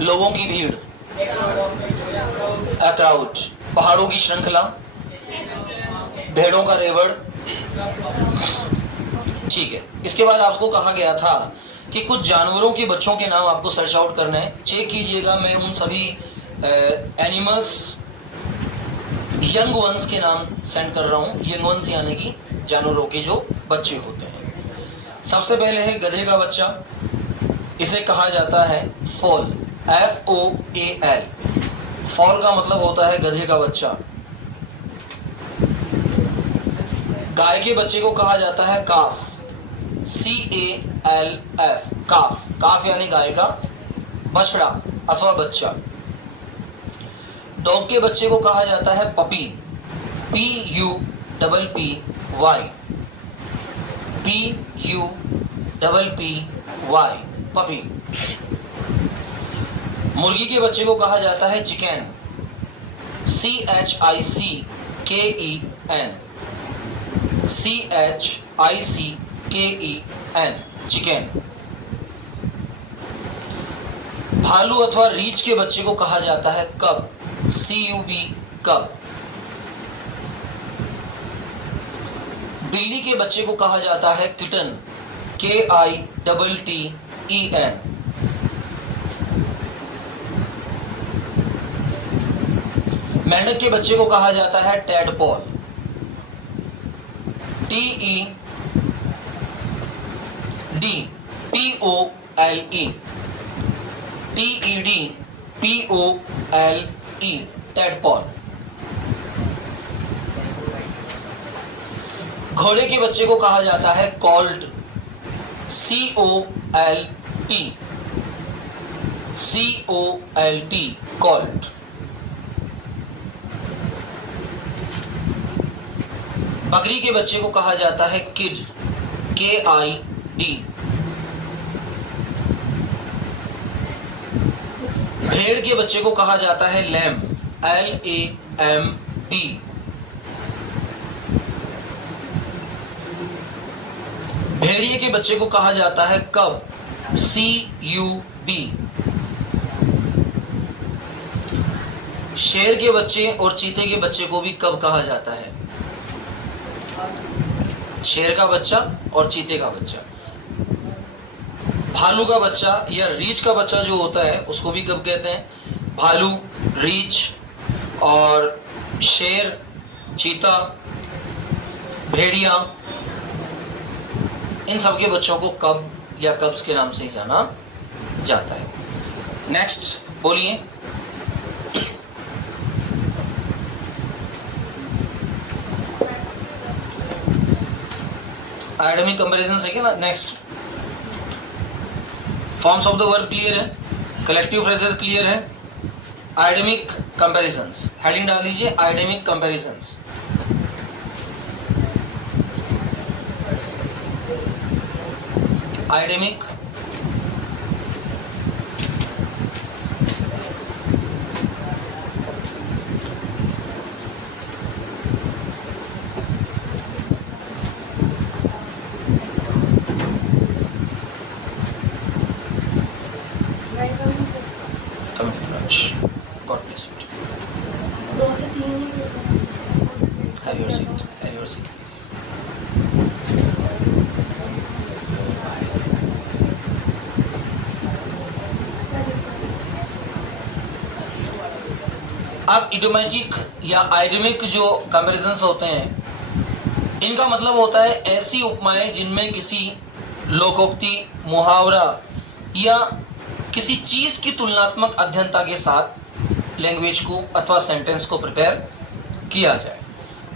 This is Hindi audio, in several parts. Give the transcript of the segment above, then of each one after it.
लोगों की भीड़, a crowd, पहाड़ों की श्रृंखला, भेड़ों का रेवड़। ठीक है, इसके बाद आपको कहा गया था कि कुछ जानवरों के बच्चों के नाम आपको सर्च आउट करना है। चेक कीजिएगा, मैं उन सभी एनिमल्स यंग वंस के नाम सेंड कर रहा हूं। यंग वंस यानी कि जानवरों के जो बच्चे होते हैं। सबसे पहले है गधे का बच्चा, इसे कहा जाता है फॉल, FOAL। फॉल का मतलब होता है गधे का बच्चा। गाय के बच्चे को कहा जाता है काफ, CALF, काफ। काफ यानी गाय का बछड़ा अथवा बच्चा। डॉग के बच्चे को कहा जाता है पपी, PUPPY, पपी। मुर्गी के बच्चे को कहा जाता है चिकन, CHICKEN, चिकन। भालू अथवा रीछ के बच्चे को कहा जाता है कब, CUB, कब। बिल्ली के बच्चे को कहा जाता है किटन, KITTEN। मेंढक के बच्चे को कहा जाता है टैडपॉल, TEDPOLE, टैडपॉल। घोड़े के बच्चे को कहा जाता है कॉल्ट, COLT, कॉल्ट। बकरी के बच्चे को कहा जाता है किड, KID। भेड़ के बच्चे को कहा जाता है लैम्ब, LAMB। भेड़िए के बच्चे को कहा जाता है कब, CUB। शेर के बच्चे और चीते के बच्चे को भी कब कहा जाता है, शेर का बच्चा और चीते का बच्चा। भालू का बच्चा या रीछ का बच्चा जो होता है उसको भी कब कहते हैं, भालू, रीछ और शेर, चीता, भेड़िया, इन सब के बच्चों को कब या कब्स के नाम से ही जाना जाता है। नेक्स्ट बोलिए। एकेडमिक कंपैरिजन है क्या ना। Next, forms of the verb clear है, कलेक्टिव फ्रेजेस क्लियर है। एकेडमिक कंपैरिजंस, हेडिंग डाल दीजिए academic comparisons. Academic God bless you. Have your seat. Have your seat, please. अब इडियोमैटिक या आइडियमिक जो कंपैरिजंस होते हैं, इनका मतलब होता है ऐसी उपमाएं जिनमें किसी लोकोक्ति, मुहावरा या किसी चीज की तुलनात्मक अध्ययनता के साथ लैंग्वेज को अथवा सेंटेंस को प्रिपेयर किया जाए।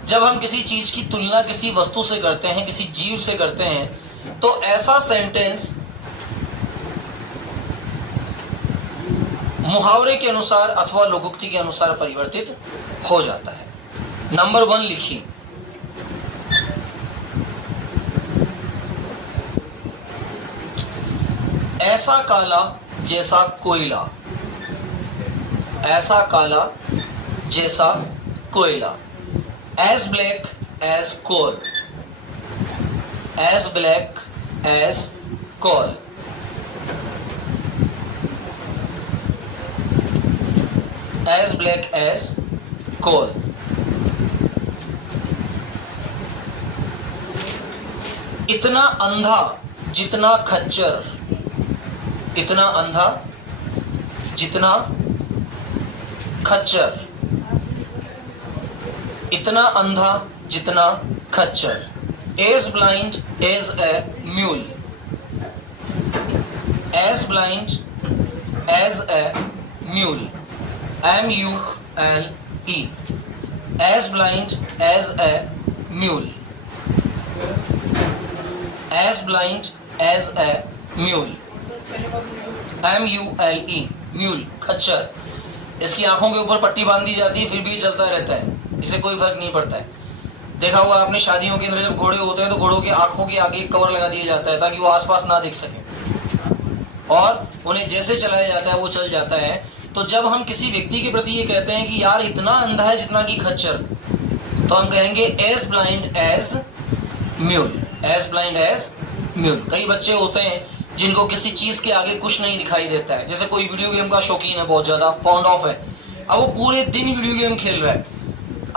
जब हम किसी चीज की तुलना किसी वस्तु से करते हैं, किसी जीव से करते हैं, तो ऐसा सेंटेंस मुहावरे के अनुसार अथवा लोकोक्ति के अनुसार परिवर्तित हो जाता है। नंबर 1 लिखिए, ऐसा काला जैसा कोयला, ऐसा काला जैसा कोयला। As black as coal, as black as coal। as black as coal. इतना अंधा जितना खच्चर, इतना अंधा जितना खच्चर, इतना अंधा जितना खच्चर. As blind as a mule, as blind as a mule, M-U-L-E, as blind as a mule, as blind as a mule, M-U-L-E, mule, खच्चर. इसकी आंखों के ऊपर पट्टी बांध दी जाती है, फिर भी चलता रहता है, इसे कोई फर्क नहीं पड़ता है. देखा होगा आपने शादियों के अंदर जब घोड़े होते हैं तो घोड़ों की आंखों के आगे एक कवर लगा दिया जाता है ताकि वो आसपास ना दिख सके, और उन्हें जैसे चलाया जाता है वो चल जाता है. तो जब हम किसी व्यक्ति के प्रति ये कहते हैं कि यार इतना अंधा है जितना कि खच्चर, तो हम कहेंगे as blind as mule, as blind as mule. कई बच्चे होते हैं जिनको किसी चीज के आगे कुछ नहीं दिखाई देता है. जैसे कोई वीडियो गेम का शौकीन है, बहुत ज्यादा फॉन्ड ऑफ है, अब वो पूरे दिन वीडियो गेम खेल रहा है.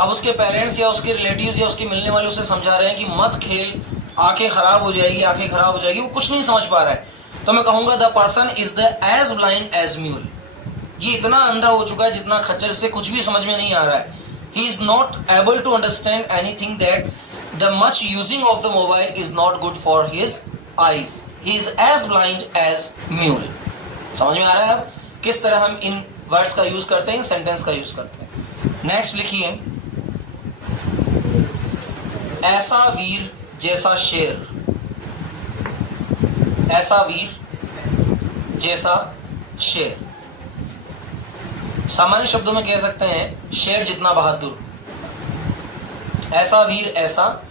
अब उसके पेरेंट्स या उसके रिलेटिव्स या उसके मिलने वाले उसे समझा रहे हैं कि मत खेल, आंखें खराब हो जाएगी, आंखें खराब हो जाएगी. वो कुछ नहीं समझ पा रहा है. तो मैं कहूंगा the person is the as blind as mule. ये इतना अंधा हो चुका है जितना खच्चर, से कुछ भी समझ में नहीं आ रहा है. He is not able to understand anything that the much using of the mobile is not good for his eyes. He is as blind as mule. समझ में आ रहा है अब किस तरह हम इन वर्ड्स का यूज करते हैं, इन सेंटेंस का यूज करते हैं. नेक्स्ट लिखिए, ऐसा वीर जैसा शेर, ऐसा वीर जैसा शेर. सामान्य शब्दों में कह सकते हैं शेर जितना बहादुर. ऐसा वीर ऐसा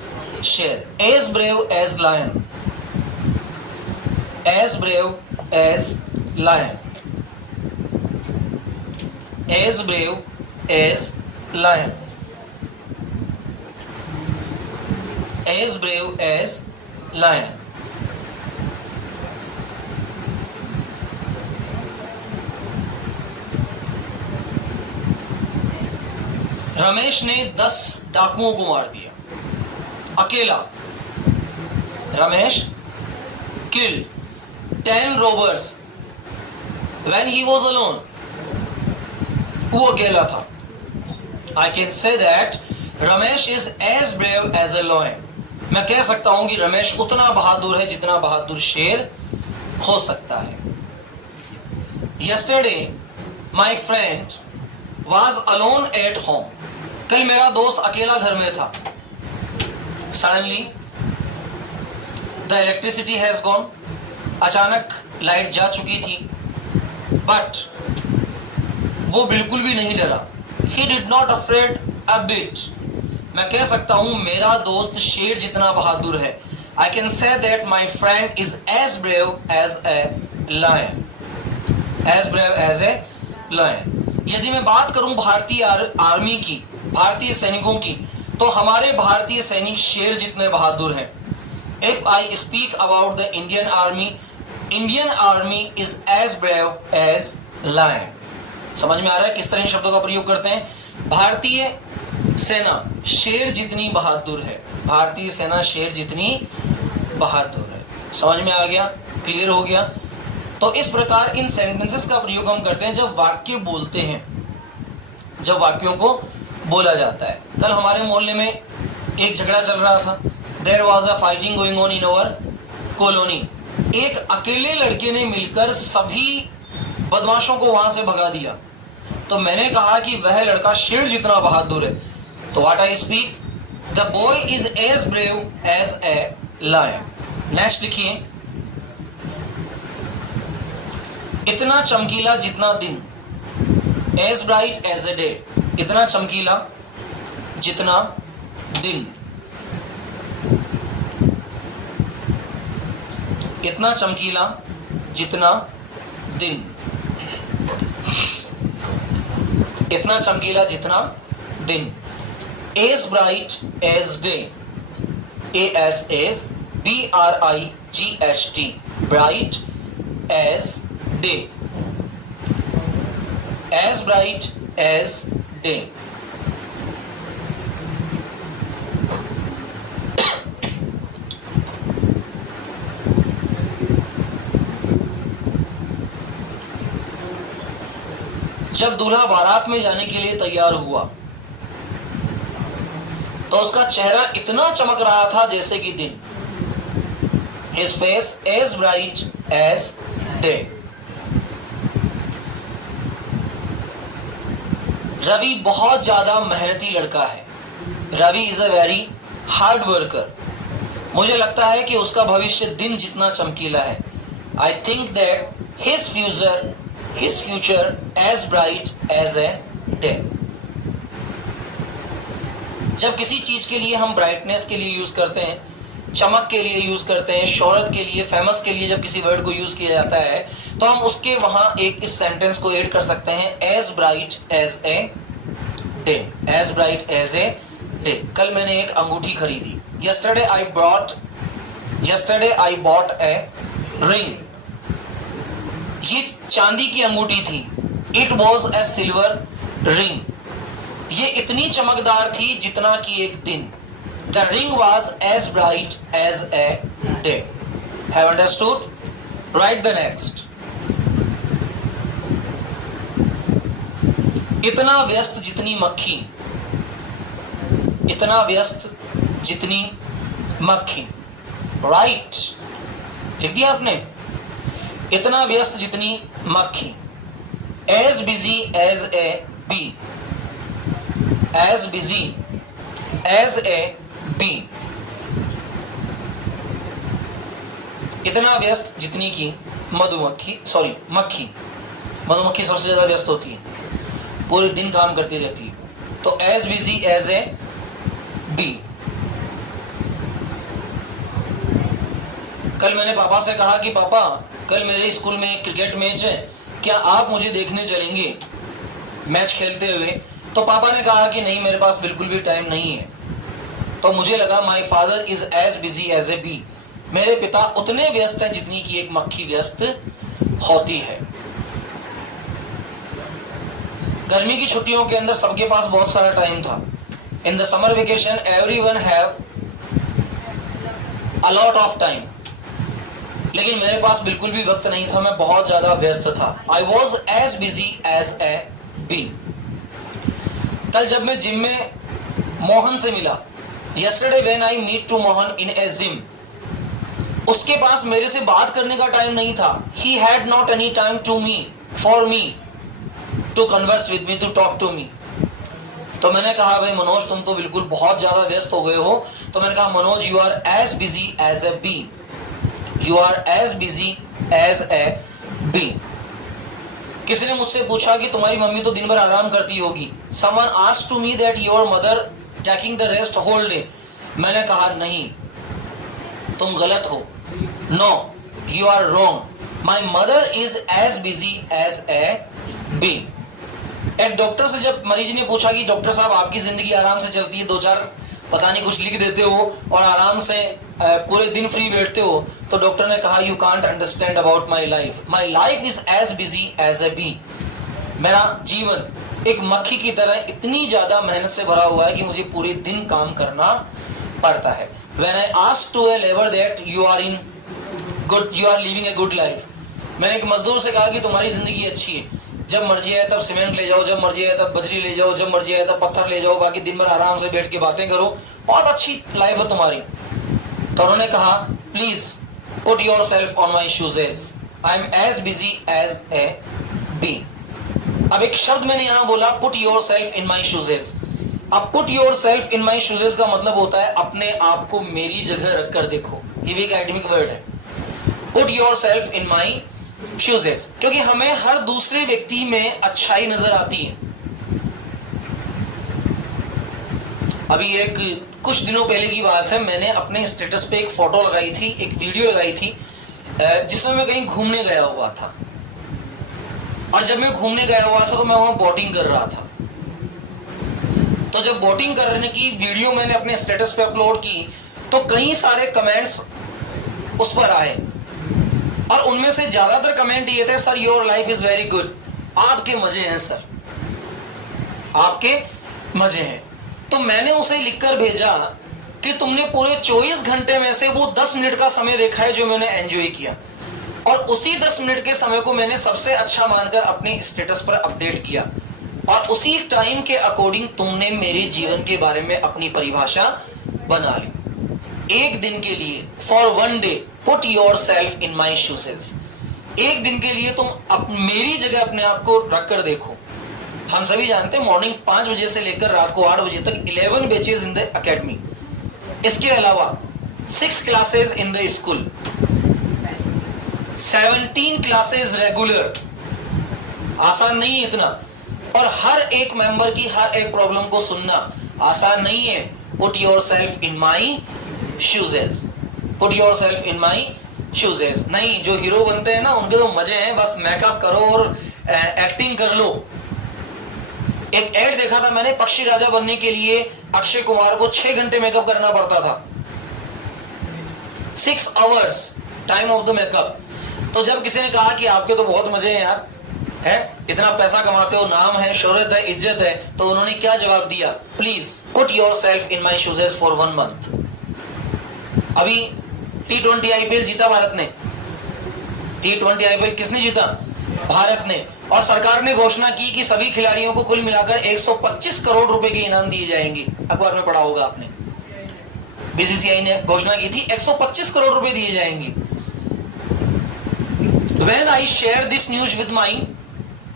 शेर. As brave as lion, as brave as lion, as brave as lion, as brave as lion. Ramesh ने 10 डाकुओं को मार दिया अकेला. Ramesh killed 10 robbers when he was alone. वो अकेला था. I can say that Ramesh is as brave as a lion. मैं कह सकता हूं कि रमेश उतना बहादुर है जितना बहादुर शेर हो सकता है. Yesterday my friend was alone at home. कल मेरा दोस्त अकेला घर में था. Suddenly the electricity has gone. अचानक लाइट जा चुकी थी. But वो बिल्कुल भी नहीं डरा. He did not afraid a bit. मैं कह सकता हूं मेरा दोस्त शेर जितना बहादुर है. I can say that my friend is as brave as a lion. As brave as a lion. यदि मैं बात करूं भारतीय आर्मी की, भारतीय सैनिकों की, तो हमारे भारतीय सैनिक शेर जितने बहादुर हैं. If I speak about the Indian Army is as brave as lion. समझ में आ रहा है किस तरह इन शब्दों का प्रयोग करते हैं. भारतीय सेना शेर जितनी बहादुर है. भारतीय सेना शेर जितनी बहादुर है. समझ में आ गया, क्लियर हो गया. तो इस प्रकार इन सेंटेंसेस का प्रयोग हम करते हैं जब वाक्य बोलते हैं, जब वाक्यों को बोला जाता है. कल हमारे मोहल्ले में एक झगड़ा चल रहा था. There was a fighting going on in our colony. एक अकेले लड़के ने मिलकर सभी बदमाशों को वहां से भगा दिया. तो मैंने कहा कि वह लड़का शेर जितना बहादुर है. तो what I speak, the boy is as brave as a lion. Next लिखिए, इतना चमकीला जितना दिन, as bright as a day. इतना चमकीला जितना दिन, इतना चमकीला जितना दिन, इतना चमकीला जितना दिन. As bright as day, A-S-S-B-R-I-G-H-T, bright as day. As bright as day. जब दूल्हा बारात में जाने के लिए तैयार हुआ तो उसका चेहरा इतना चमक रहा था जैसे कि दिन. His face as bright as day. Ravi बहुत ज्यादा मेहनती लड़का है. Ravi is a very hard worker. मुझे लगता है कि उसका भविष्य दिन जितना चमकीला है. I think that his future as bright as a day. जब किसी चीज के लिए हम ब्राइटनेस के लिए यूज करते हैं, चमक के लिए यूज करते हैं, शोहरत के लिए, फेमस के लिए जब किसी वर्ड को यूज किया जाता है तो हम उसके वहां एक इस सेंटेंस को ऐड कर सकते हैं, as bright as a day. As bright as a day. कल मैंने एक अंगूठी खरीदी. yesterday I bought a ring. ये चांदी की अंगूठी थी. It was a silver ring. ये इतनी चमकदार थी जितना कि एक दिन. The ring was as bright as a day. Have understood? Right the next. इतना व्यस्त जितनी मक्खी. इतना व्यस्त जितनी मक्खी. राइट, लिख दिया आपने. इतना व्यस्त जितनी मक्खी. As busy as a bee. As busy as a bee. इतना व्यस्त जितनी की मधुमक्खी, सॉरी मक्खी. मधुमक्खी सबसे ज्यादा व्यस्त होती है, पूरे दिन काम करती रहती है. तो as busy as a bee. कल मैंने पापा से कहा कि पापा कल मेरे स्कूल में एक क्रिकेट मैच है, क्या आप मुझे देखने चलेंगे मैच खेलते हुए? तो पापा ने कहा कि नहीं, मेरे पास बिल्कुल भी टाइम नहीं है. तो मुझे लगा my father is as busy as a bee. मेरे पिता उतने व्यस्त हैं जितनी की एक मक्खी व्यस्त होती है. गर्मी की छुट्टियों के अंदर सबके पास बहुत सारा टाइम था. In the summer vacation everyone have a lot of time. लेकिन मेरे पास बिल्कुल भी वक्त नहीं था, मैं बहुत ज्यादा व्यस्त था. I was as busy as a bee. कल जब मैं जिम में मोहन से मिला, yesterday when I meet to Mohan in a gym, उसके पास मेरे से बात करने का टाइम नहीं था. He had not any time to me, for me, to converse with me, to talk to me. तो मैंने कहा भाई मनोज तुम तो बिल्कुल बहुत ज्यादा व्यस्त हो गए हो. तो मैंने कहा Manoj you are as busy as a bee. You are as busy as a bee. किसी ने मुझसे पूछा कि तुम्हारी मम्मी तो दिन भर आराम करती होगी. Someone asked to me that your mother taking the rest whole day. मैंने कहा नहीं, तुम गलत हो. No, you are wrong. My mother is as busy as a bee. एक डॉक्टर से जब मरीज ने पूछा कि डॉक्टर साहब आपकी जिंदगी आराम से चलती है, 2-4 पता नहीं कुछ लिख देते हो और आराम से पूरे दिन फ्री बैठते हो, तो डॉक्टर ने कहा you can't understand about my life. My life is as busy as a bee. मेरा जीवन एक मक्खी की तरह इतनी ज्यादा मेहनत से भरा हुआ है कि मुझे पूरे दिन काम करना पड़ता है. When I asked to a labor that you are living a good life. मैंने एक मजदूर से कहा कि तुम्हारी जिंदगी अच्छी है, जब मर्जी आए तब सीमेंट ले जाओ, जब मर्जी आए तब बजरी ले जाओ, जब मर्जी आए तब पत्थर ले जाओ, बाकी दिन भर आराम से बैठ के बातें करो, बहुत अच्छी लाइफ है तुम्हारी. तो उन्होंने कहा please put yourself on my shoes. I am as busy as a bee. अब एक शब्द मैंने यहां बोला, put yourself in my shoes. अब put yourself in my shoes का मतलब होता है अपने आप को मेरी जगह रखकर देखो. ये भी एक एकेडमिक वर्ड है, put yourself in my शूजेज. क्योंकि हमें हर दूसरे व्यक्ति में अच्छाई नजर आती है. अभी एक कुछ दिनों पहले की बात है, मैंने अपने स्टेटस पे एक फोटो लगाई थी, एक वीडियो लगाई थी जिसमें मैं कहीं घूमने गया हुआ था. और जब मैं घूमने गया हुआ था तो मैं वहां बोटिंग कर रहा था. तो जब बोटिंग करने की वीडियो मैंने अपने स्टेटस पे अपलोड की तो कई सारे कमेंट्स उस पर आए और उनमें से ज्यादातर कमेंट ये थे, sir your life is very good. आपके मजे हैं सर. आपके मजे हैं। तो मैंने उसे लिखकर भेजा कि तुमने पूरे 24 घंटे में से वो 10 मिनट का समय देखा है जो मैंने एंजॉय किया, और उसी 10 मिनट के समय को मैंने सबसे अच्छा मानकर अपने स्टेटस पर अपडेट किया, और उसी टाइम के अकॉर्डिंग तुमने मेरे जीवन के बारे में अपनी परिभाषा बना ली। एक दिन के लिए, for one day put yourself in my shoes, एक दिन के लिए तुम मेरी जगह अपने आप को रखकर देखो। हम सभी जानते हैं मॉर्निंग 5 बजे से लेकर रात को 8 बजे तक 11 बैचेस इन द एकेडमी, इसके अलावा 6 classes in the school, 17 classes regular. आसान नहीं है इतना, और हर एक मेंबर की हर एक प्रॉब्लम को सुनना आसान नहीं है। Put yourself in my shoes, put yourself in my shoes. नहीं, जो हीरो बनते हैं ना उनके तो मजे हैं, बस मेकअप करो और एक्टिंग कर लो। एक एड देखा था मैंने, पक्षी राजा बनने के लिए अक्षय कुमार को 6 घंटे मेकअप करना पड़ता था, 6 hours time of the makeup. तो जब किसी ने कहा कि आपके तो बहुत मजे हैं यार, है इतना पैसा कमाते हो, नाम है, शोहरत है, इज्जत है, तो उन्होंने क्या जवाब दिया? Please put yourself in my shoes for 1 month. अभी T20 IPL जीता भारत ने, T20 IPL किसने जीता? भारत ने। और सरकार ने घोषणा की कि सभी खिलाड़ियों को कुल मिलाकर 125 करोड़ रुपए के इनाम दिए जाएंगे। अखबार में पढ़ा होगा आपने, BCCI ने घोषणा की थी 125 करोड़ रुपए दिए जाएंगे। When I share this news with my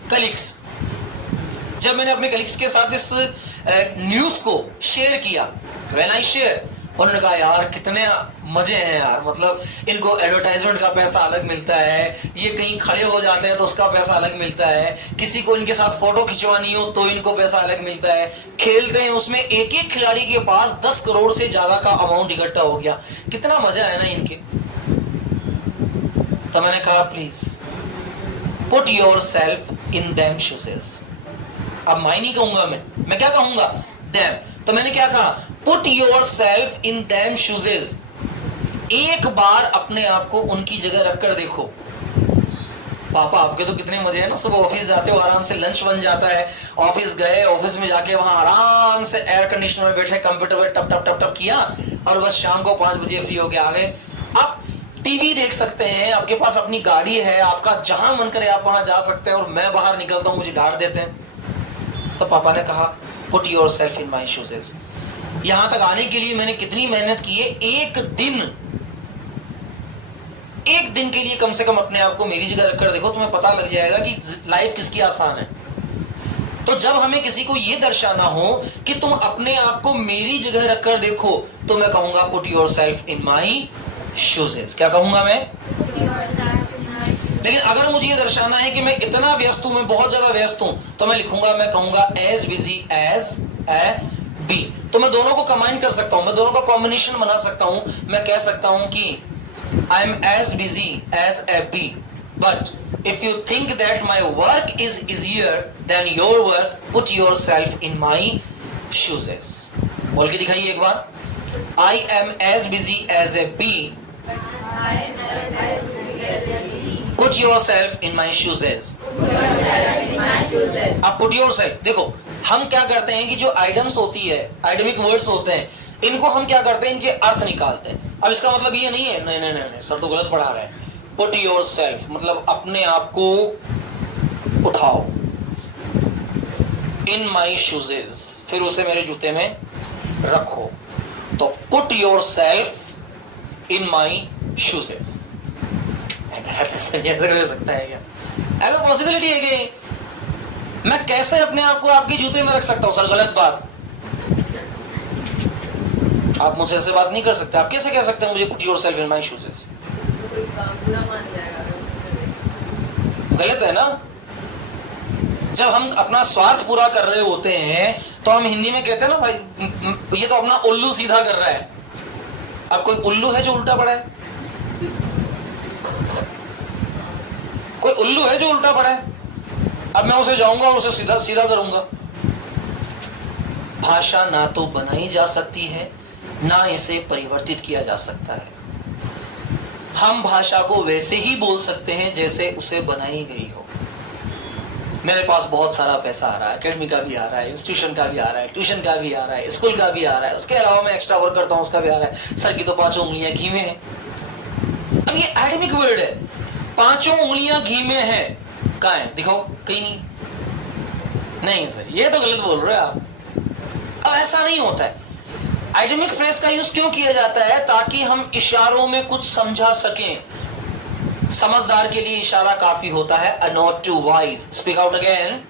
colleagues, जब मैंने अपने कलीग्स के साथ इस न्यूज को शेयर किया, When I share, उन्होंने कहा यार कितने मजे हैं यार, मतलब इनको एडवर्टाइजमेंट का पैसा अलग मिलता है, ये कहीं खड़े हो जाते हैं तो उसका पैसा अलग मिलता है, किसी को इनके साथ फोटो खिंचवानी हो तो इनको पैसा अलग मिलता है, खेलते हैं उसमें एक एक खिलाड़ी के पास 10 करोड़ से ज्यादा का अमाउंट इकट्ठा हो गया, कितना मजा है ना इनके। तो मैंने कहा please put yourself in them shoes. अब मैं नहीं कहूंगा, मैं क्या कहूंगा? देम। तो मैंने क्या कहा? Put yourself in them shoes. एक बार अपने आप को उनकी जगह रखकर देखो। पापा आपके तो कितने मजे हैं ना, सुबह ऑफिस जाते हो, आराम से लंच बन जाता है, ऑफिस गए, ऑफिस में जाके वहां आराम से एयर कंडीशनर में बैठे, कंप्यूटर पे टप टप टप टप किया और बस शाम को 5 बजे फ्री होके आ गए। आप टीवी देख सकते हैं, आपके पास अपनी गाड़ी है, आपका जहां मन करे आप वहां जा सकते हैं, और मैं बाहर निकलता हूं मुझे डांट देते हैं। तो पापा ने कहा put yourself in my शूजेस। यहां तक आने के लिए मैंने कितनी मेहनत की है, एक दिन के लिए कम से कम अपने आप को मेरी जगह रखकर देखो, तुम्हें पता लग जाएगा कि लाइफ किसकी आसान है। तो जब हमें किसी को यह दर्शाना हो कि तुम अपने आप को मेरी जगह रखकर देखो, तो मैं कहूंगा put yourself in my शूजेस। क्या कहूंगा मैं? लेकिन अगर मुझे ये दर्शाना है कि मैं इतना व्यस्त हूं, मैं बहुत ज्यादा व्यस्त हूं, तो मैं लिखूंगा, मैं कहूंगा as busy as a bee. तो मैं दोनों को कंबाइन कर सकता हूं, मैं दोनों का कॉम्बिनेशन बना सकता हूं। मैं कह सकता हूं कि I am as busy as a bee, but if you think that my work is easier than your work, put yourself in my shoes. बोल के दिखाइए एक बार। I am as busy as a bee, put yourself in my shoes. अब पुट योर सेल्फ देखो, हम क्या करते हैं कि जो आइडम्स होती है, आइडमिक वर्ड्स होते हैं, इनको हम क्या करते हैं, इनके अर्थ निकालते हैं। अब इसका मतलब ये नहीं है, नहीं नहीं नहीं सर तो गलत पढ़ा रहे हैं। पुट योर सेल्फ मतलब अपने आप को उठाओ, इन माई शूजेस, फिर उसे मेरे जूते में रखो। तो put yourself in my शूजेस। कर सकता है क्या? ऐसा पॉसिबिलिटी है कि मैं कैसे अपने आप को आपके जूते में रख सकता हूं? सर गलत बात, आप मुझसे ऐसे बात नहीं कर सकते। आप कैसे कह सकते हैं मुझे put yourself in my शूजेस? गलत है ना। जब हम अपना स्वार्थ पूरा कर रहे होते हैं तो हम हिंदी में कहते हैं ना, भाई ये तो अपना उल्लू सीधा कर रहा है। अब कोई उल्लू है जो उल्टा पड़ा है? कोई उल्लू है जो उल्टा पड़ा है? अब मैं उसे जाऊंगा और उसे सीधा सीधा करूंगा। भाषा ना तो बनाई जा सकती है, ना इसे परिवर्तित किया जा सकता है। हम भाषा को वैसे ही बोल सकते हैं जैसे उसे बनाई गई हो। मेरे पास बहुत सारा पैसा आ रहा है, एकेडमी का भी आ रहा है, इंस्टीट्यूशन का भी आ रहा है, ट्यूशन का भी आ रहा है, स्कूल का भी आ रहा है, उसके अलावा मैं एक्स्ट्रा वर्क करता हूँ उसका भी आ रहा है, सर की तो 5 उंगलियां घी में है। अब ये एकेडमिक वर्ड है, 5 उंगलियां घी में है, कहाँ है दिखाओ, कहीं नहीं। नहीं सर ये तो गलत बोल रहे हो आप। अब ऐसा नहीं होता है। एडेमिक फ्रेज का यूज क्यों किया जाता है? ताकि हम इशारों में कुछ समझा सकें। समझदार के लिए इशारा काफी होता है। A nod to wise, speak out again,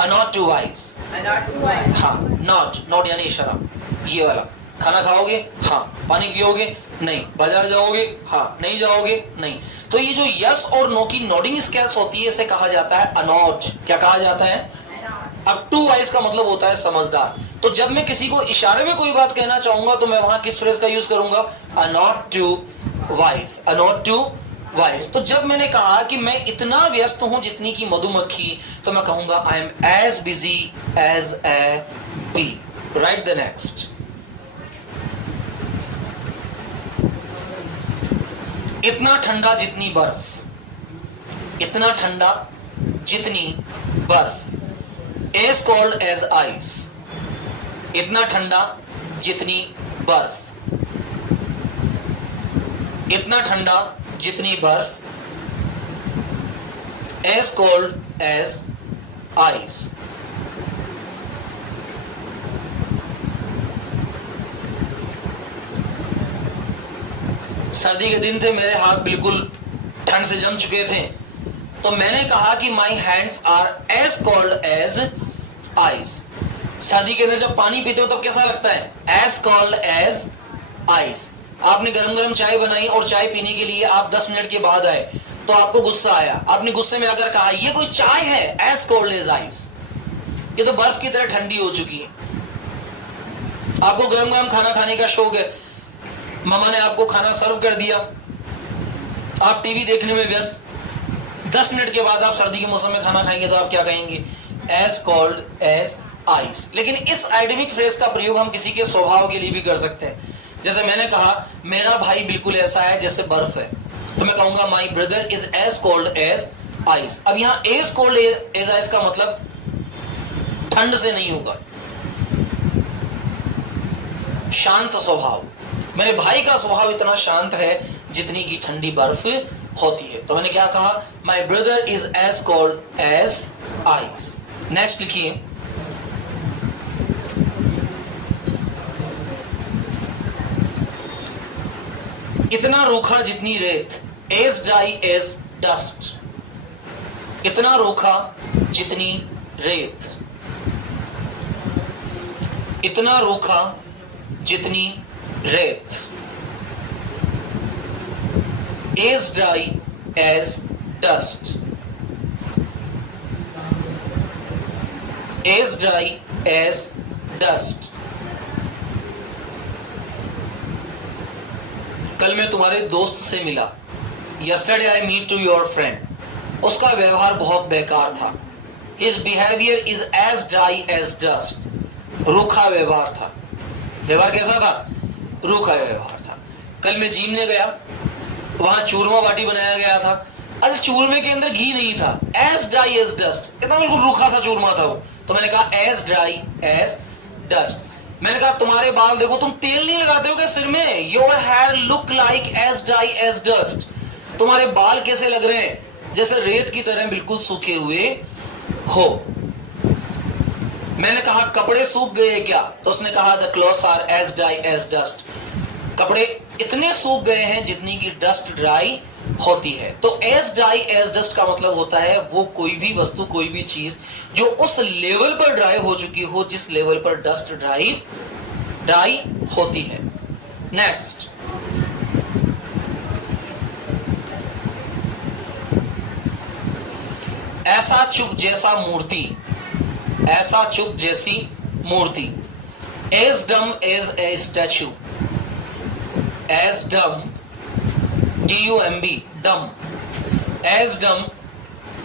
a nod to wise. हाँ, नॉट यानी इशारा, ये वाला। खाना खाओगे? हाँ। पानी पियोगे? नहीं। बाजार जाओगे? हाँ। नहीं जाओगे? नहीं। तो ये जो यस और नो की नोडिंग स्केल्स होती है, इसे कहा जाता है अनॉट। क्या कहा जाता है? अब टू वाइज का मतलब होता है समझदार। तो जब मैं किसी को इशारे में कोई बात कहना चाहूंगा तो मैं वहां किस फ्रेज का यूज करूंगा? A nod to wise, a nod to wise. तो जब मैंने कहा कि मैं इतना व्यस्त हूं जितनी की मधुमक्खी, तो मैं कहूंगा I am as busy as a bee. Write the next. इतना ठंडा जितनी बर्फ, इतना ठंडा जितनी बर्फ इज कॉल्ड एज आइस। इतना ठंडा जितनी बर्फ, इतना ठंडा जितनी बर्फ इज कॉल्ड एज आइस। सर्दी के दिन थे, मेरे हाथ बिल्कुल ठंड से जम चुके थे, तो मैंने कहा कि my hands are as cold as ice. सर्दी के अंदर जब पानी पीते हो तब कैसा लगता है? As cold as ice. आपने गरम गरम चाय बनाई और चाय पीने के लिए आप 10 मिनट के बाद आए, तो आपको गुस्सा आया। आपने गुस्से में आकर कहा ये कोई चाय है? As cold as ice. ये तो बर्फ की तरह ठंडी हो चुकी है। आपको गरम गरम खाना खाने का शौक है, मामा ने आपको खाना सर्व कर दिया, आप टीवी देखने में व्यस्त, 10 मिनट के बाद आप सर्दी के मौसम में खाना खाएंगे तो आप क्या कहेंगे? As cold as ice. लेकिन इस एडेमिक फ्रेज का प्रयोग हम किसी के स्वभाव के लिए भी कर सकते हैं। जैसे मैंने कहा मेरा भाई बिल्कुल ऐसा है जैसे बर्फ है, तो मैं कहूंगा my brother is as cold as ice. अब यहां एज कोल्ड एज आइस का मतलब ठंड से नहीं होगा, शांत स्वभाव। मेरे भाई का स्वभाव इतना शांत है जितनी की ठंडी बर्फ होती है। तो मैंने क्या कहा? My brother is as cold as ice. Next लिखिए, इतना रूखा जितनी रेत, एज ड्राई एज डस्ट। इतना रूखा जितनी रेत, इतना रूखा जितनी रेत, as dry as dust. As dry as dust. कल मैं तुम्हारे दोस्त से मिला, yesterday I meet to your friend. उसका व्यवहार बहुत बेकार था। His behaviour is as dry as dust. रूखा व्यवहार था। व्यवहार कैसा था? रूखा व्यवहार था। कल मैं जिम ने गया, वहां चूरमा बाटी बनाया गया था। अरे चूरमे के अंदर घी नहीं था, एज ड्राई एज डस्ट। कितना बिल्कुल रूखा सा चूरमा था वो। तो मैंने कहा एज ड्राई एज डस्ट। मैंने कहा तुम्हारे बाल देखो, तुम तेल नहीं लगाते हो क्या सिर में? Your hair look like as dry as dust. तुम्हारे बाल कैसे लग रहे हैं? जैसे रेत की तरह बिल्कुल सूखे हुए हो। मैंने कहा कपड़े सूख गए क्या? तो उसने कहा the clothes are as dry as dust. कपड़े इतने सूख गए हैं जितनी की डस्ट ड्राई होती है। तो एज ड्राई एज डस्ट का मतलब होता है वो कोई भी वस्तु, कोई भी चीज जो उस लेवल पर ड्राई हो चुकी हो जिस लेवल पर डस्ट ड्राई होती है। नेक्स्ट, ऐसा चुप जैसा मूर्ति, ऐसा चुप जैसी मूर्ति। एज डम एज ए स्टैचू। एज डम D-U-M-B, dumb. As dumb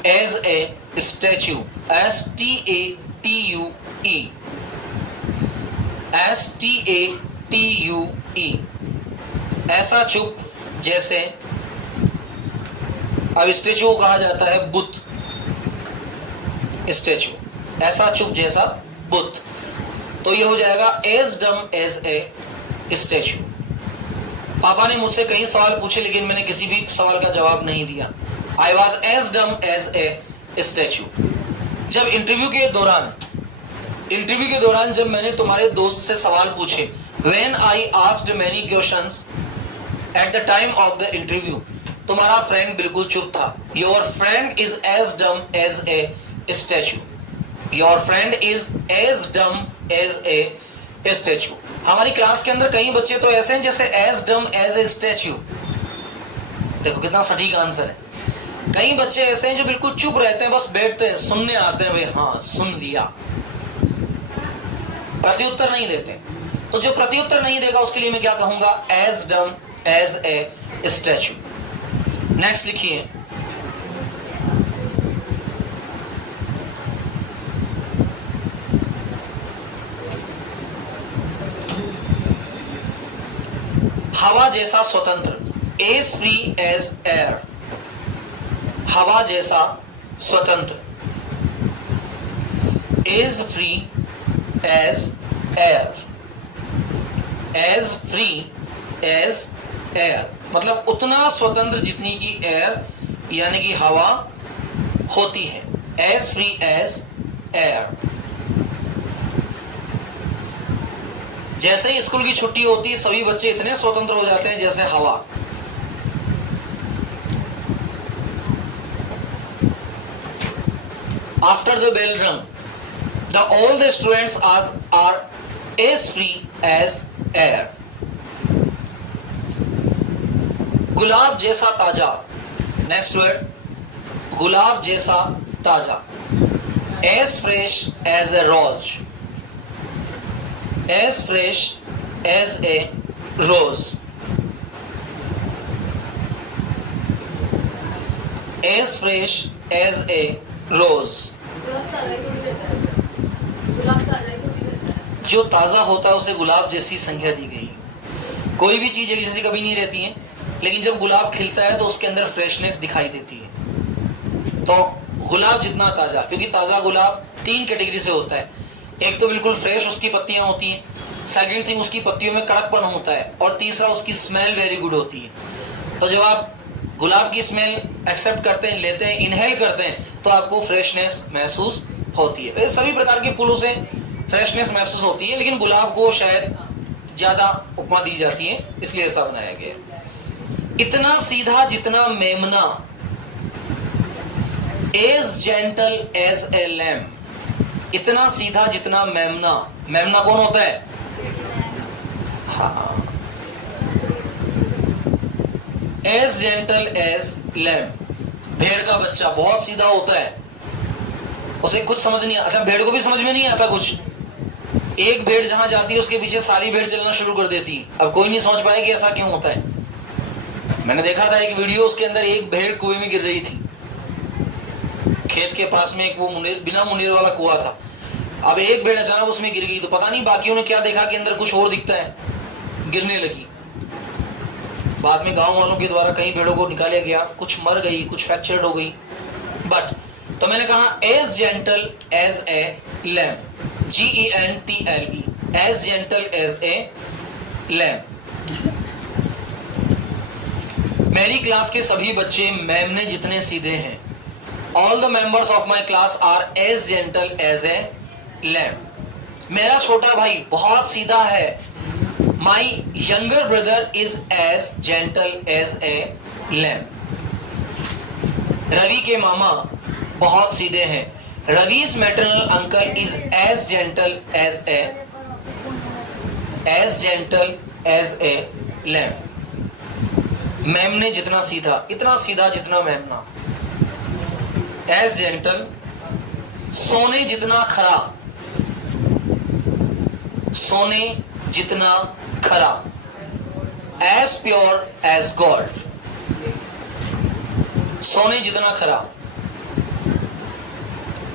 as a statue. S-T-A-T-U-E. S-T-A-T-U-E. ऐसा चुप जैसे, अब स्टेचू को कहा जाता है बुत। स्टैचू, ऐसा चुप जैसा बुत। तो ये हो जाएगा एज डम एज ए स्टैचू। पापा ने मुझसे कई सवाल पूछे लेकिन मैंने किसी भी सवाल का जवाब नहीं दिया। आई वॉज एज डम एज ए स्टैचू। जब इंटरव्यू के दौरान जब मैंने तुम्हारे दोस्त से सवाल पूछे, when I asked many questions at the time of the interview, तुम्हारा फ्रेंड बिल्कुल चुप था। Your friend is as dumb as a statue. Your friend is as dumb as a statue. हमारी क्लास के अंदर कई बच्चे तो ऐसे हैं जैसे as dumb as a statue। देखो कितना सटीक आंसर है। कई बच्चे ऐसे हैं जो बिल्कुल चुप रहते हैं, बस बैठते हैं, सुनने आते हैं, भाई हाँ सुन लिया, प्रत्युत्तर नहीं देते। तो जो प्रत्युत्तर नहीं देगा उसके लिए मैं क्या कहूंगा, एज डम एज ए स्टैचू। नेक्स्ट लिखिए, हवा जैसा स्वतंत्र, एज फ्री एज एयर। हवा जैसा स्वतंत्र, as free as air. As free as air मतलब उतना स्वतंत्र जितनी की एयर यानी कि हवा होती है। As free as air. जैसे ही स्कूल की छुट्टी होती है सभी बच्चे इतने स्वतंत्र हो जाते हैं जैसे हवा। After the bell rung, all the students are as free as air. गुलाब जैसा ताजा, नेक्स्ट वर्ड, गुलाब जैसा ताजा। As fresh as a rose. As fresh as a rose. As fresh as a rose. जो ताजा होता है उसे गुलाब जैसी संज्ञा दी गई। कोई भी चीज एक जैसी कभी नहीं रहती है, लेकिन जब गुलाब खिलता है तो उसके अंदर फ्रेशनेस दिखाई देती है। तो गुलाब जितना ताजा, क्योंकि ताजा गुलाब 3 कैटेगरी से होता है। एक तो बिल्कुल फ्रेश उसकी पत्तियां होती हैं, सेकंड थिंग उसकी पत्तियों में कड़कपन होता है, और तीसरा उसकी स्मेल वेरी गुड होती है। तो जब आप गुलाब की स्मेल एक्सेप्ट करते हैं, लेते हैं, इनहेल करते हैं, तो आपको फ्रेशनेस महसूस होती है। सभी प्रकार के फूलों से फ्रेशनेस महसूस होती है, लेकिन गुलाब को शायद ज्यादा उपमा दी जाती है, इसलिए ऐसा बनाया गया। इतना सीधा जितना मेमना, as gentle as a lamb. इतना सीधा जितना मेमना। मेमना कौन होता है? हाँ, एज जेंटल एज लैम्ब। भेड़ का बच्चा बहुत सीधा होता है, उसे कुछ समझ नहीं आता। अच्छा, भेड़ को भी समझ में नहीं आता कुछ। एक भेड़ जहां जाती है उसके पीछे सारी भेड़ चलना शुरू कर देती है। अब कोई नहीं समझ पाया कि ऐसा क्यों होता है। मैंने देखा था एक वीडियो, उसके अंदर एक भेड़ कुएं में गिर रही थी। खेत के पास में एक वो बिना मुंडेर वाला कुआं था। अब एक भेड़ अचानक उसमें गिर गई, तो पता नहीं बाकियों ने क्या देखा कि अंदर कुछ और दिखता है, गिरने लगी। बाद में गांव वालों के द्वारा कई भेड़ों को निकाला गया, कुछ मर गई, कुछ फ्रैक्चर्ड हो गई। बट तो मैंने कहा as gentle as a lamb, GENTLE, as gentle as a lamb. मेरी क्लास के सभी बच्चे मेमने जितने सीधे हैं। All the members of my class are as gentle as a lamb. मेरा छोटा भाई बहुत सीधा है। My younger brother is as gentle as a lamb. Ravi के मामा बहुत सीधे हैं। रवी's maternal uncle is as gentle as a lamb. मेमने जितना सीधा, इतना सीधा जितना मेमना। As gentle, सोने जितना खरा, सोने जितना खरा। As pure as gold, सोने जितना खरा।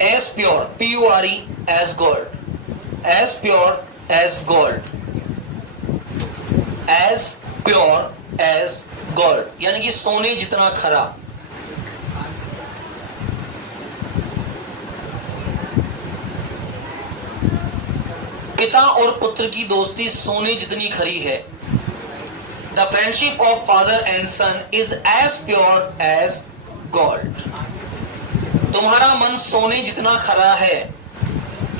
As pure, P-U-R-E, as gold. As pure as gold. As pure as gold. यानी कि सोने जितना खरा। पिता और पुत्र की दोस्ती सोने जितनी खरी है। The friendship of father and son is as pure as gold. तुम्हारा मन सोने जितना खरा है।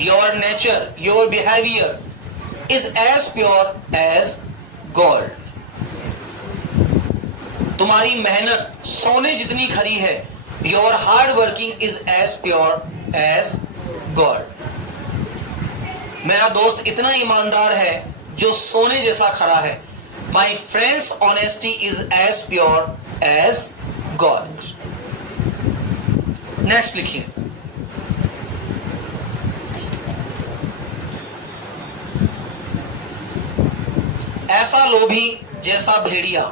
Your nature, your behaviour is as pure as gold. तुम्हारी मेहनत सोने जितनी खरी है। Your hard working is as pure as gold. मेरा दोस्त इतना ईमानदार है जो सोने जैसा खरा है। My friend's honesty is as pure as gold. Next लिखिए, ऐसा लोभी जैसा भेड़िया,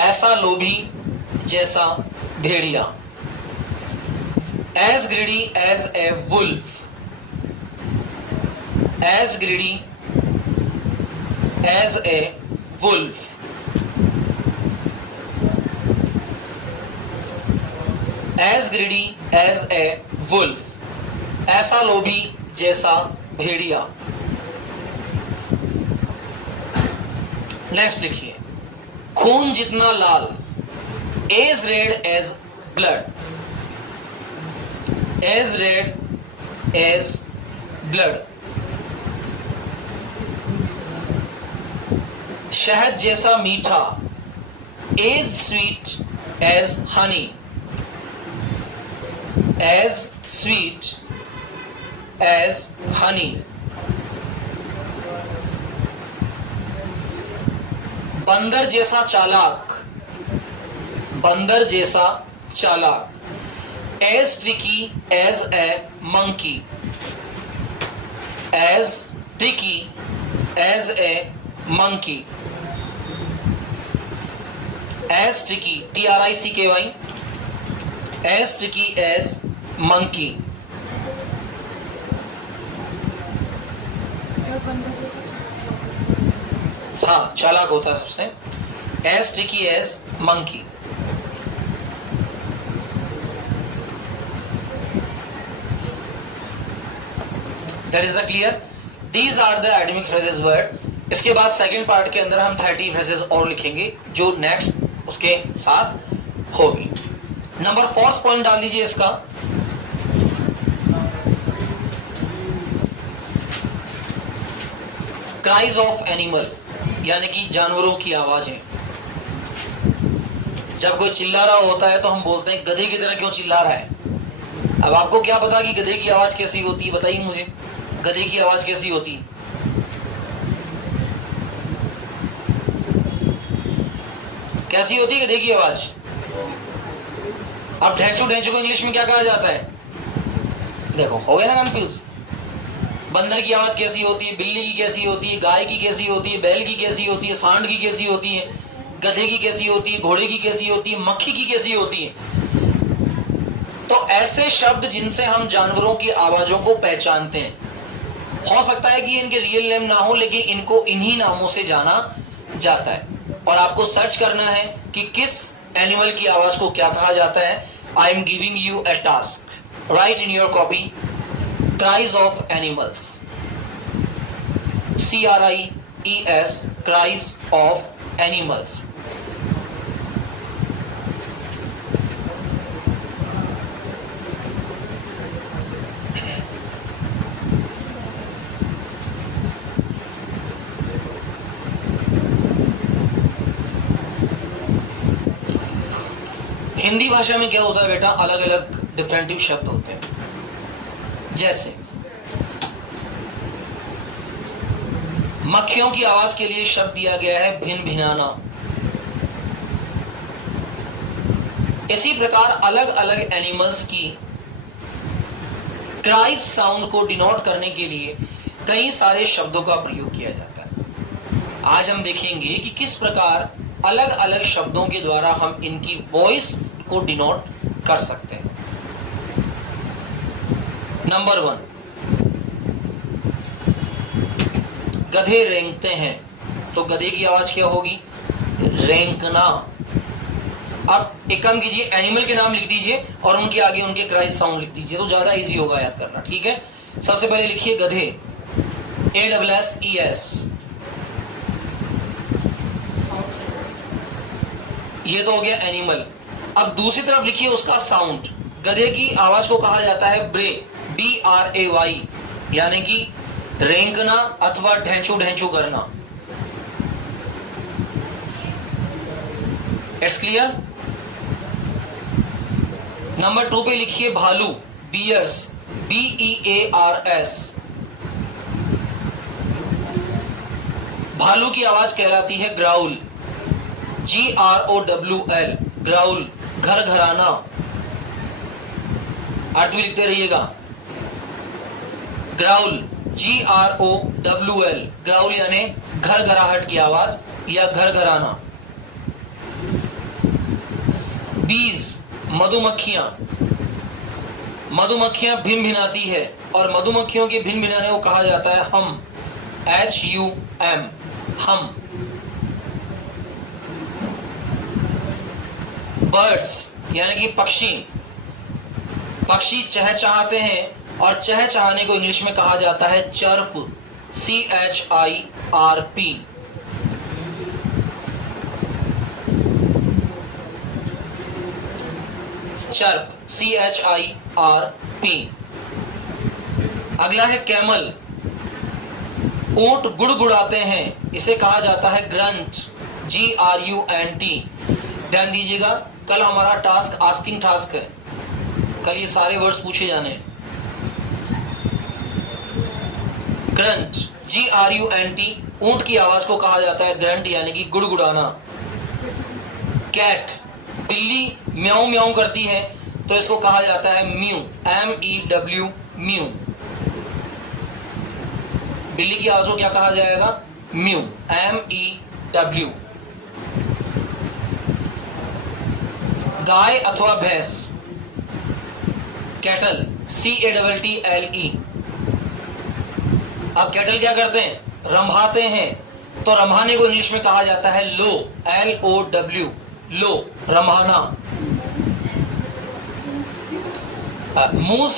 ऐसा लोभी जैसा भेड़िया। As greedy as a wolf, as greedy as a wolf। as greedy as a wolf, ऐसा लोभी जैसा भेड़िया। नेक्स्ट लिखिए, खून जितना लाल, as red as blood, as red as blood। शहद जैसा मीठा, as sweet as honey, as sweet as honey। बंदर जैसा चालाक, बंदर जैसा चालाक। as tricky as a monkey, as tricky as a monkey। as tricky, tricky, as tricky as monkey। हाँ, चालाक होता है सबसे। as tricky as monkey। that is the clear, these are the academic phrases word। इसके बाद सेकेंड पार्ट के अंदर हम 30 फ्रेजेस और लिखेंगे जो नेक्स्ट उसके साथ होगी। नंबर 4 पॉइंट डाल दीजिए इसका, क्राइज ऑफ एनिमल, यानी कि जानवरों की आवाजें। जब कोई चिल्ला रहा होता है तो हम बोलते हैं गधे की तरह क्यों चिल्ला रहा है। अब आपको क्या पता कि गधे की आवाज कैसी होती है, बताइए मुझे, गधे की आवाज कैसी होती है? कैसी होती है गधे की आवाज? अब ढेंचू ढेंचू को इंग्लिश में क्या कहा जाता है? देखो, हो गया ना कंफ्यूज। बंदर की आवाज कैसी होती है, बिल्ली की कैसी होती है, गाय की कैसी होती है, बैल की कैसी होती है, सांड की कैसी होती है, गधे की कैसी होती है, घोड़े की कैसी होती है, मक्खी की कैसी होती है। तो ऐसे शब्द जिनसे हम जानवरों की आवाजों को पहचानते हैं, हो सकता है कि इनके रियल नेम ना हो, लेकिन इनको इन्हीं नामों से जाना जाता है। और आपको सर्च करना है कि किस एनिमल की आवाज को क्या कहा जाता है। I am giving U A task, right in your copy, cries of animals, CRIES, cries of animals. Hindi भाषा में क्या होता है बेटा, अलग अलग डिफरेंटिव शब्द होते हैं। जैसे मक्खियों की आवाज के लिए शब्द दिया गया है भिन भिनाना। इसी प्रकार अलग अलग एनिमल्स की क्राइज साउंड को डिनोट करने के लिए कई सारे शब्दों का प्रयोग किया जाता है। आज हम देखेंगे कि किस प्रकार अलग अलग शब्दों के द्वारा हम इनकी वॉइस को डिनोट कर सकते हैं। नंबर 1, गधे रेंगते हैं, तो गधे की आवाज क्या होगी? रेंकना। अब एक काम कीजिए, एनिमल के नाम लिख दीजिए और उनके आगे उनके क्राइज साउंड लिख दीजिए, तो ज्यादा इजी होगा याद करना। ठीक है, सबसे पहले लिखिए गधे, ASSES। ये तो हो गया एनिमल। अब दूसरी तरफ लिखिए उसका साउंड। गधे की आवाज को कहा जाता है ब्रे, BRAY, यानी कि रेंकना अथवा ढेंचू ढेंचू करना। It's clear. नंबर 2 पे लिखिए भालू, बियर्स, BEARS। भालू की आवाज कहलाती है ग्राउल, GROWL, ग्राउल, घर घराना। अर्थ भी लिखते रहिएगा। ग्राउल, GROWL, ग्राउल यानी घर घराहट की आवाज या घर घराना। बीज, मधुमक्खियां। मधुमक्खियां भिन भिनाती है और मधुमक्खियों के भिन भिनाने को कहा जाता है हम, HUM, हम। बर्ड्स यानी कि पक्षी। पक्षी चहचहाते हैं और चहचहाने को इंग्लिश में कहा जाता है चर्प, CHIRP। Chirp, CHIRP। अगला है कैमल, ऊंट गुड़गुड़ाते हैं, इसे कहा जाता है ग्रंट, GRUNT। ध्यान दीजिएगा, कल हमारा टास्क आस्किंग टास्क है। कल ये सारे वर्ड्स पूछे जाने। ग्रंट, GRUNT, ऊंट की आवाज को कहा जाता है ग्रंट यानी कि गुड़गुड़ाना। कैट, बिल्ली म्याऊं म्याऊं करती है तो इसको कहा जाता है म्यू, MEW, म्यू। बिल्ली की आवाज को क्या कहा जाएगा? Mu, MEW। गाय अथवा भैंस, कैटल, CATTLE। अब कैटल क्या करते हैं? रंभाते हैं, तो रंभाने को इंग्लिश में कहा जाता है लो, LOW, लो, रंभाना। मूस,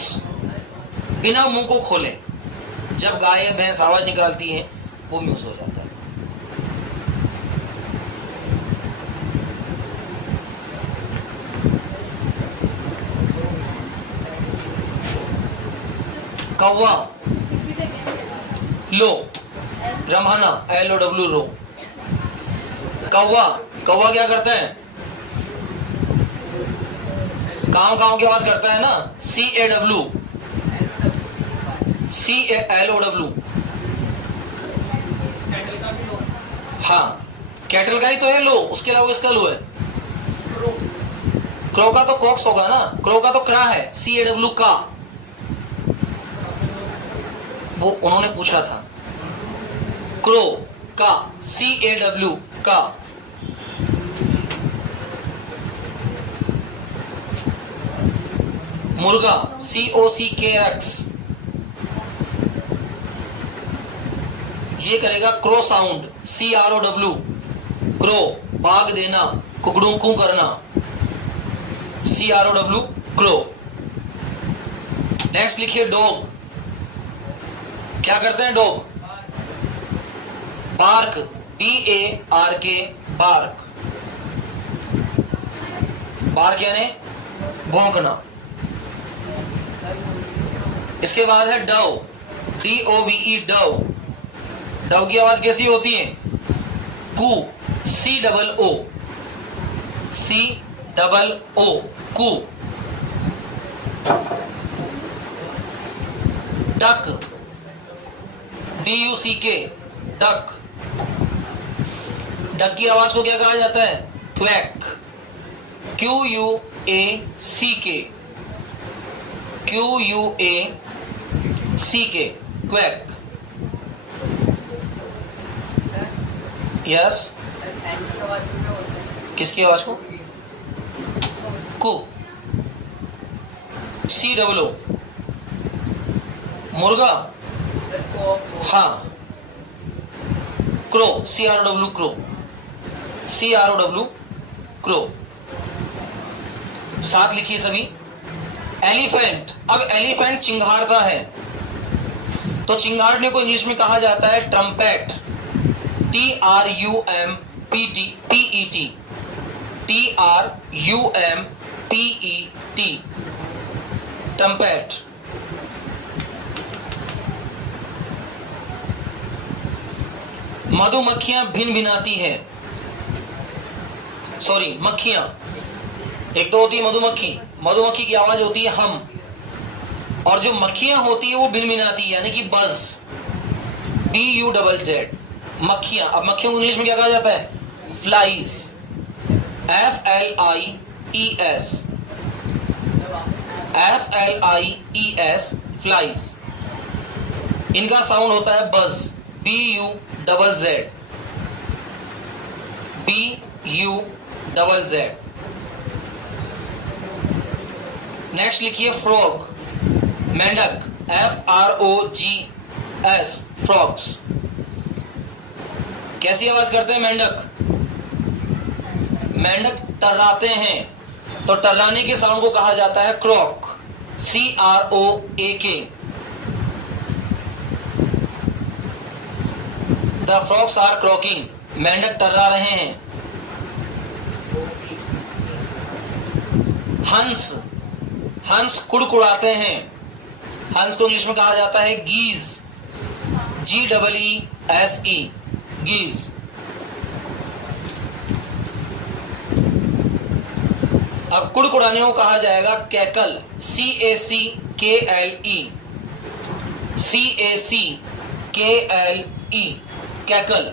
बिना मुंह को खोले जब गाय या भैंस आवाज निकालती है वो म्यूस हो जाता है। कौवा, लो, रंभाना, LOW, लो। कौवा, कौवा क्या करता है? काव काव की आवाज करता है ना, CAW, CALOW। हाँ, कैटल का ही तो है लो, उसके अलावा किसका लो है? क्रो का तो कॉक्स होगा ना, क्रो का तो क्रा है, CAW, का। वो उन्होंने पूछा था, क्रो का, CAW, का। मुर्गा, COCKX, ये करेगा क्रो साउंड, CROW, क्रो, भाग देना, कुकड़ू कू करना, CROW, क्रो। नेक्स्ट लिखिए डॉग, क्या करते हैं dog? Bark, BARK, bark. Bark यानी भौंकना। इसके बाद है डव, DOVE, डव। डव की आवाज कैसी होती है? Coo, COO, COO, coo. Duck, DUCK, duck. Duck की आवाज को क्या कहा जाता है? Quack, QUACK, QUACK, quack. Yes, किसकी आवाज को? Coo, COO। मुर्गा, हाँ, crow, CROW, crow, CROW, crow. साथ लिखिए सभी। एलिफेंट, अब एलिफेंट चिंघाड़ता है, तो चिंगाड़ने को इंग्लिश में कहा जाता है ट्रम्पेट, TRUMPET, TRUMPET, ट्रम्पेट। मधुमक्खियां भिन भिनाती है, सॉरी मक्खियां, एक तो होती है मधुमक्खी, मधुमक्खी की आवाज होती है हम, और जो मक्खियां होती है वो भिन भिनाती है यानी कि बज, BUZZ, मक्खियां। अब मक्खियों को इंग्लिश में क्या कहा जाता है? Flies, FLIES, FLIES, flies. इनका साउंड होता है बज, BUZZ, BUZZ। नेक्स्ट लिखिए फ्रॉग, मेंढक, FROGS, फ्रॉग्स। कैसी आवाज करते हैं मेंढक? मेंढक टर्राते हैं, तो टर्राने के साउंड को कहा जाता है क्रॉक, CROAK। The frogs are croaking, मेंढक टर्रा रहे हैं। हंस, हंस कुड़कुड़ाते हैं, हंस को इंग्लिश में कहा जाता है गीज, GEESE, गीज। अब कुड़कुड़ाने को कहा जाएगा कैकल, CACKLE, CACKLE, कैकल।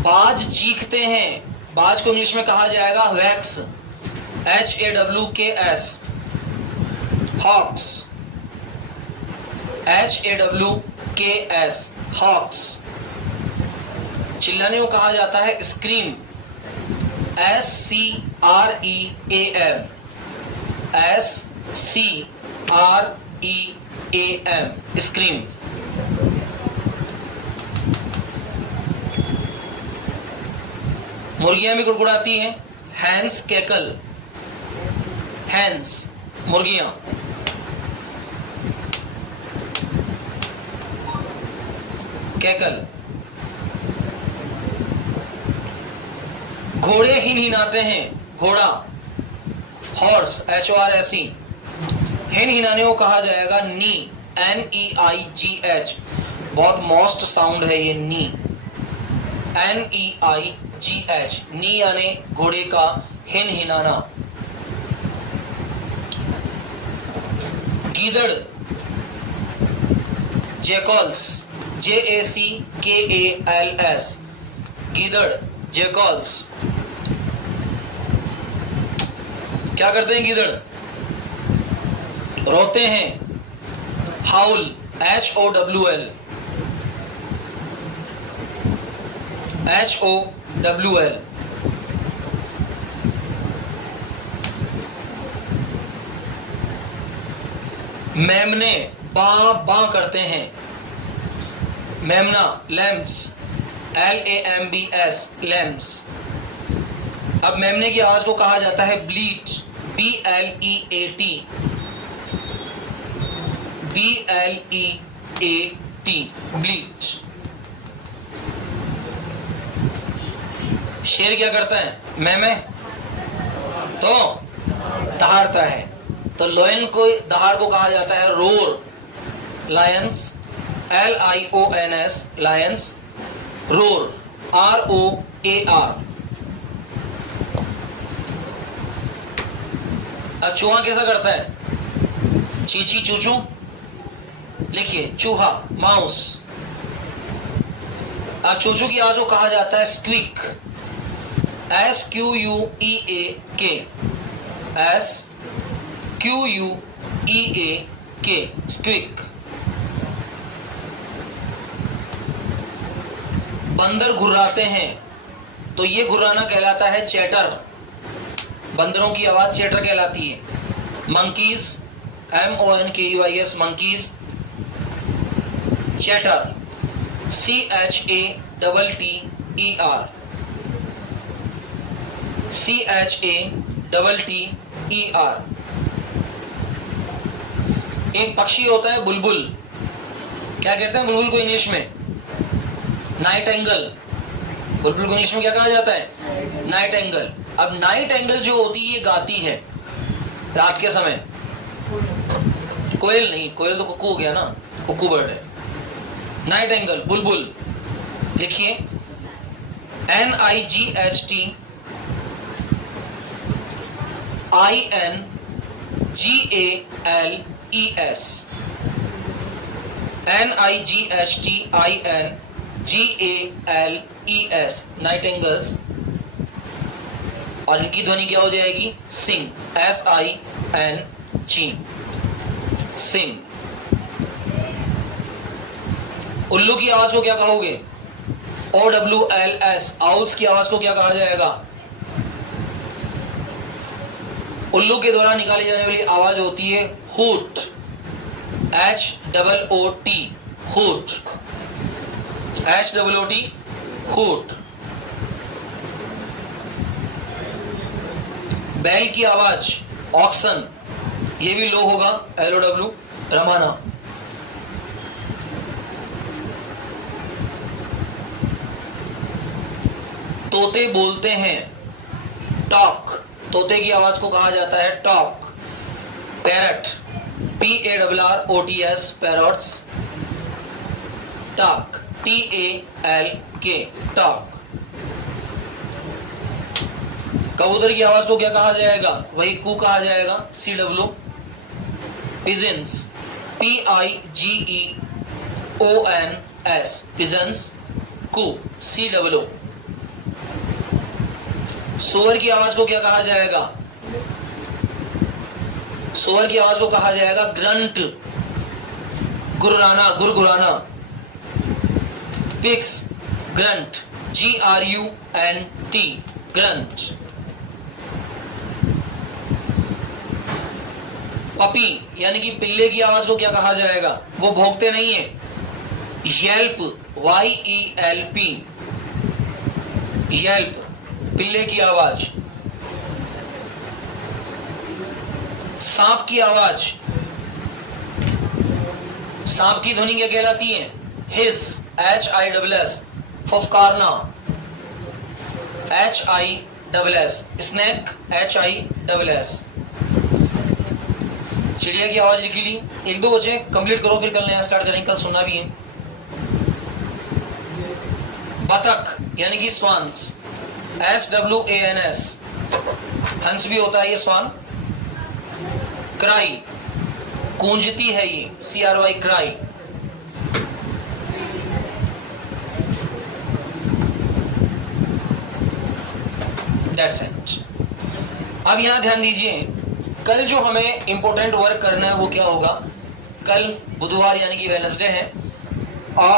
बाज चीखते हैं, बाज को इंग्लिश में कहा जाएगा वैक्स, HAWKS, हॉक्स, HAWKS, हॉक्स। चिल्लाने को कहा जाता है स्क्रीम, SCREAM, SCREAM, स्क्रीम। मुर्गियां भी कुड़कुड़ाती हैं, हैंस कैकल, हैंस, मुर्गियां। कैकल। घोड़े हिनहिनाते हैं, घोड़ा, हॉर्स, HORSE। हिनहिनाने को कहा जाएगा नी, NEIGH, बहुत मोस्ट साउंड है ये नी, NEIGH, नी यानी घोड़े का हिनहिनाना। गीदड़, जैकल्स, JACKALS, गीदड़, जैकल्स। क्या करते हैं गीदड़? रोते हैं, हाउल, HOWL, HOWL। मेमने बां बां करते हैं, मेमना, लैम्स, LAMBS, लैम्स। अब मेमने की आवाज को कहा जाता है ब्लीट, BLEAT, BLEAT, ब्लीट। शेर क्या करता है? मैमे तो दहाड़ता है, तो लोयन को, दहाड़ को कहा जाता है roar, Lions, LIONS, Lions, roar, ROAR। अब चूहा कैसा करता है? चीची चूचू। लिखिए चूहा, माउस। अब चूचू की आवाज को कहा जाता है स्क्विक, SQUEAK, SQUEAK, स्क्विक। बंदर घुर्राते हैं, तो ये घुर्राना कहलाता है चैटर, बंदरों की आवाज चैटर कहलाती है। Monkeys, MONKEYS, monkeys, chatter, CHATTER, CHATTER। एक पक्षी होता है बुलबुल, क्या कहते हैं बुलबुल को इंग्लिश में? Night angle. बुलबुल को इंग्लिश में क्या कहा जाता है? Night angle. अब नाइट एंगल जो होती है ये गाती है रात के समय। कोयल नहीं, कोयल तो कुकू हो गया ना, कुकू बर्ड है। नाइट एंगल बुलबुल, लिखिए NIGHT INGALES, NIGHT night angles. और इनकी ध्वनि क्या हो जाएगी? सिंग, SING, सिंग। उल्लू की आवाज को क्या कहोगे? OWLS, आउल्स की आवाज को क्या कहा जाएगा? उल्लू के द्वारा निकाली जाने वाली आवाज होती है hoot, HOOT, hoot, HOOT, hoot. बैल की आवाज ऑक्सन, ये भी लो होगा, LOW, रमाना। तोते बोलते हैं, टॉक, तोते की आवाज को कहा जाता है talk. Parrot, PARROTS, parrots. Talk, TALK, talk. कबूतर की आवाज को क्या कहा जाएगा? वही कू कहा जाएगा, CW। पिजन्स, PIGEONS, पिजन्स, कू, CW। सुअर की आवाज को क्या कहा जाएगा? सुअर की आवाज को कहा जाएगा ग्रंट, गुर्राना, गुरगुराना। Pigs, grunt, GRUNT, grunt. Puppy यानी कि पिल्ले की आवाज को क्या कहा जाएगा? वो भौंकते नहीं है, येल्प, YELP, येल्प, पिल्ले की आवाज। सांप की आवाज, सांप की ध्वनि क्या कहलाती है? हिस, HISS, फुफकारना, HISS, स्नैक, HISS। चिड़िया की आवाज लिखी ली, एक दो बचे, कंप्लीट करो फिर कल नया स्टार्ट करेंगे, कल सुनना भी है। बतख यानी कि स्वान्स, SWANS, हंस भी होता है ये स्वान। क्राई, गूंजती है ये, CRY, क्राई। That's it. अब यहां ध्यान दीजिए, कल जो हमें इंपॉर्टेंट वर्क करना है वो क्या होगा? कल बुधवार यानी कि वेडनेसडे है।